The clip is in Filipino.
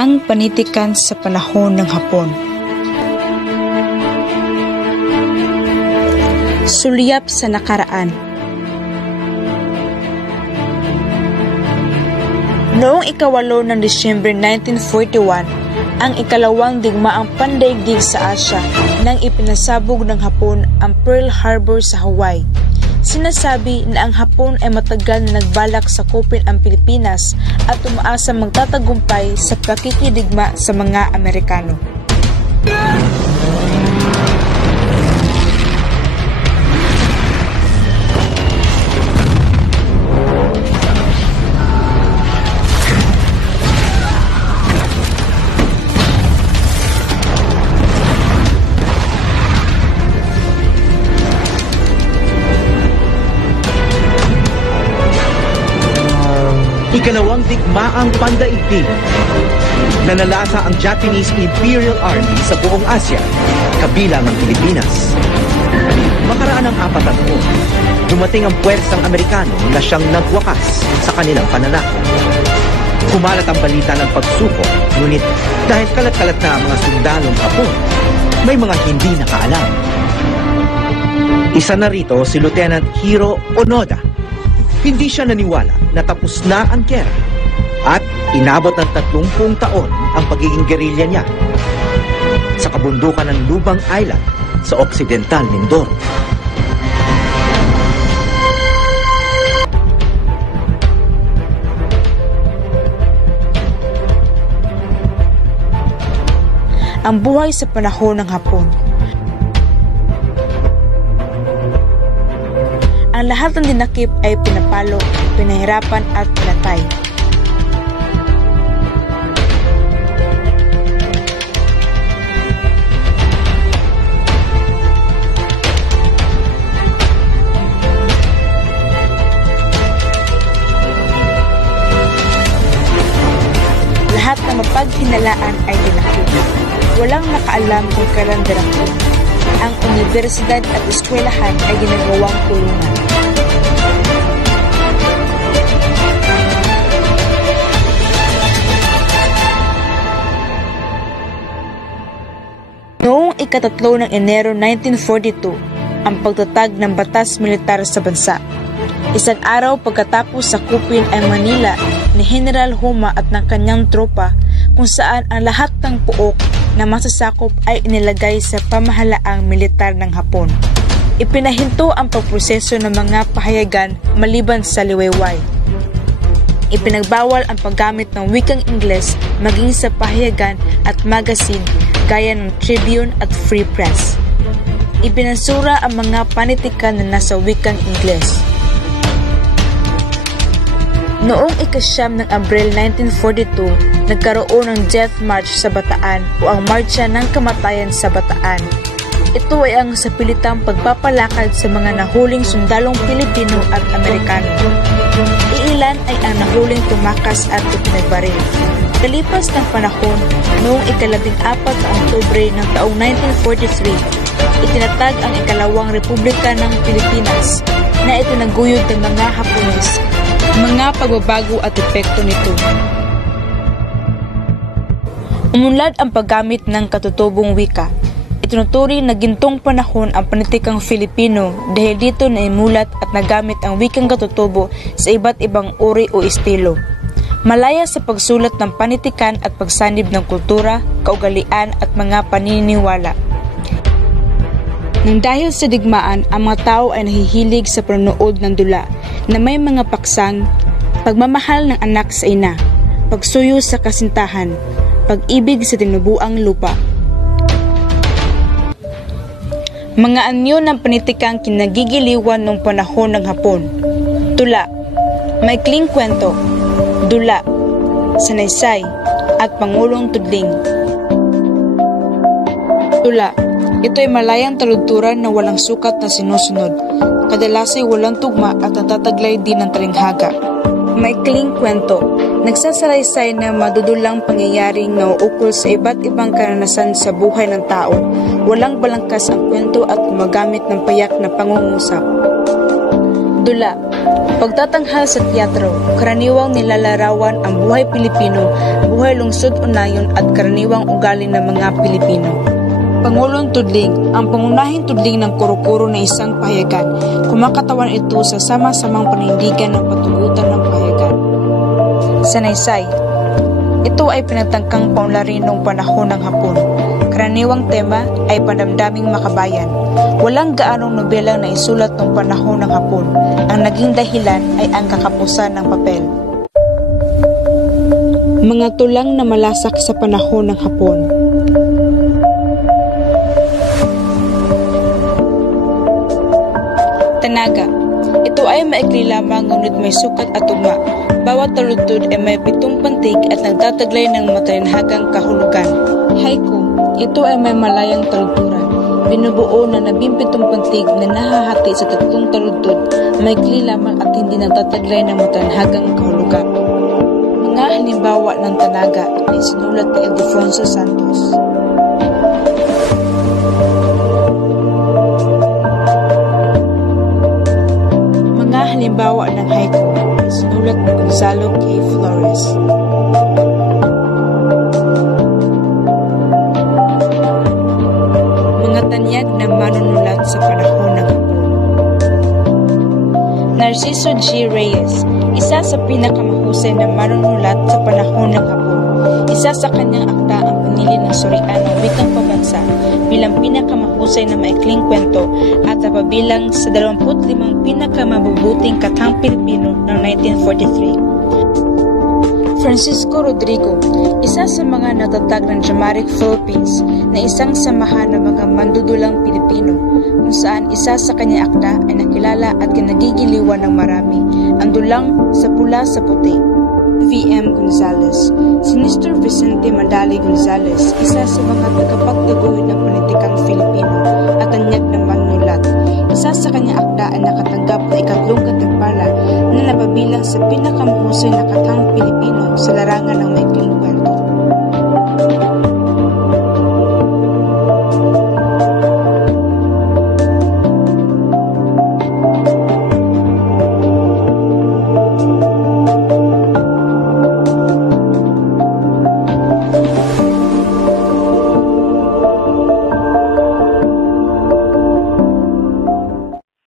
ang panitikan sa panahon ng Hapon. Sulyap sa nakaraan. Noong ika-8 ng Disyembre 1941, ang ikalawang digmaang pandaigdig sa Asya nang ipinasabog ng Hapon ang Pearl Harbor sa Hawaii. Sinasabi na ang Hapon ay matagal na nagbalak sakupin ang Pilipinas at umaasa magtatagumpay sa pakikidigma sa mga Amerikano. Ikalawang digmaang pandaigdig. Nanalasa ang Japanese Imperial Army sa buong Asya, kabilang ang Pilipinas. Makaraan ng 4 na taon, dumating ang puwersang Amerikano na siyang nagwakas sa kanilang pananakot. Kumalat ang balita ng pagsuko, ngunit dahil kalat-kalat na ang mga sundalong Hapon, may mga hindi nakaalam. Isa na rito si Lieutenant Hiro Onoda. Hindi siya naniwala na tapos na ang giyera at inabot ng 30 taon ang pagiging gerilya niya sa kabundukan ng Lubang Island sa Occidental Mindoro. Ang buhay sa panahon ng Hapon. Ang lahat ng dinakip ay pinapalo, pinahirapan at pinatay. Lahat na mapaghinalaan ay dinakip. Walang nakaalam kung kailan dinakip. Ang universidad at eskwelahan ay ginagawang kulungan. Noong ika-3 ng Enero 1942, ang pagtatag ng batas militar sa bansa. Isang araw pagkatapos sakupin ang Manila ni General Huma at ng kanyang tropa, kung saan ang lahat ng puok na masasakop ay inilagay sa pamahalaang militar ng Hapon. Ipinahinto ang pagproseso ng mga pahayagan maliban sa liwayway. Ipinagbawal ang paggamit ng wikang Ingles maging sa pahayagan at magazine gaya ng Tribune at Free Press. Ipinansura ang mga panitikan na nasa wikang Ingles. Noong ika-9 ng Abril 1942, nagkaroon ng Death March sa Bataan o ang Marcha ng Kamatayan sa Bataan. Ito ay ang sapilitang pagpapalakad sa mga nahuling sundalong Pilipino at Amerikano. Iilan ay ang nahuling tumakas at ipinagbaril. Kalipas ng panahon, noong ika-14 na Oktubre ng taong 1943, itinatag ang ikalawang Republika ng Pilipinas na itinaguyod ng mga Hapones. Mga pagbabago at epekto nito. Umunlad ang paggamit ng katutubong wika. Itinuturi na gintong panahon ang panitikang Filipino dahil dito naimulat at nagamit ang wikang katutubo sa iba't ibang uri o estilo. Malaya sa pagsulat ng panitikan at pagsanib ng kultura, kaugalian at mga paniniwala. Nang dahil sa digmaan, ang mga tao ay nahihilig sa panonood ng dula na may mga paksang, pagmamahal ng anak sa ina, pagsuyo sa kasintahan, pag-ibig sa tinubuang lupa. Mga anyo ng panitikang kinagigiliwan noong panahon ng Hapon. Tula, maikling kwento, dula, sanaysay, at pangulong tudling. Tula, ito ay malayang taludturan na walang sukat na sinusunod. Kadalas ay walang tugma at natataglay din ng talinghaga. Maikling kwento, nagsasalaysay na madudulang pangyayaring nauukol sa iba't ibang karanasan sa buhay ng tao. Walang balangkas ang kwento at gumagamit ng payak na pangungusap. Dula, Pagtatanghal sa teatro, karaniwang nilalarawan ang buhay Pilipino, buhay lungsod unayon at karaniwang ugali ng mga Pilipino. Pangulong Tudling, ang pangunahing tudling ng kuro-kuro na isang pahayagan. Kumakatawan ito sa sama-samang panindigan ng patugutan ng pahayagan. Sanaysay. Ito ay pinagtangkang paunlarin noong panahon ng Hapon. Karaniwang tema ay pandamdaming makabayan. Walang gaanong nobelang na isulat noong panahon ng Hapon. Ang naging dahilan ay ang kakapusan ng papel. Mga tulang na malasak sa panahon ng Hapon. Tanaga. Ito ay maikli lamang ngunit may sukat at tugma. Bawat taludtod ay may 7 pantig at nagtataglay ng matalinhagang kahulugan. Haiku. Ito ay may malayang taludturan. Binubuo na 17 pantig na nahahati sa 3 taludtod, maikli lamang at hindi nagtataglay ng matalinhagang kahulugan. Mga halimbawa ng tanaga ay sinulat ni Ildefonso Santos. Halimbawa ng haiku ay sinulat ni Gonzalo K. Flores. Mga tanyag na manunulat sa panahon ng Hapon. Narciso G. Reyes, isa sa pinakamahusay na manunulat sa panahon ng Hapon. Isa sa kanyang akda ang pinili ng surian ng wikang pabansa bilang pinakamahusay na maikling kwento at napabilang sa 25 pinakamabubuting kathang Pilipino ng 1943. Francisco Rodrigo, isa sa mga natatag ng Jamaica Philippines na isang samahan ng mga mandudulang Pilipino kung saan isa sa kanyang akda ay nakilala at kinagigiliwan ng marami, ang dulang sa pula sa puti. V.M. Gonzales. Si Mr. Vicente Madali Gonzales, isa sa mga tagapagtaguhin ng politikang Filipino at tanyag na manunulat. Isa sa kanyang akda ay nakatanggap na 3 katimpala na napabilang sa pinakamahusay na kathang Pilipino sa larangan ng maikling kwento.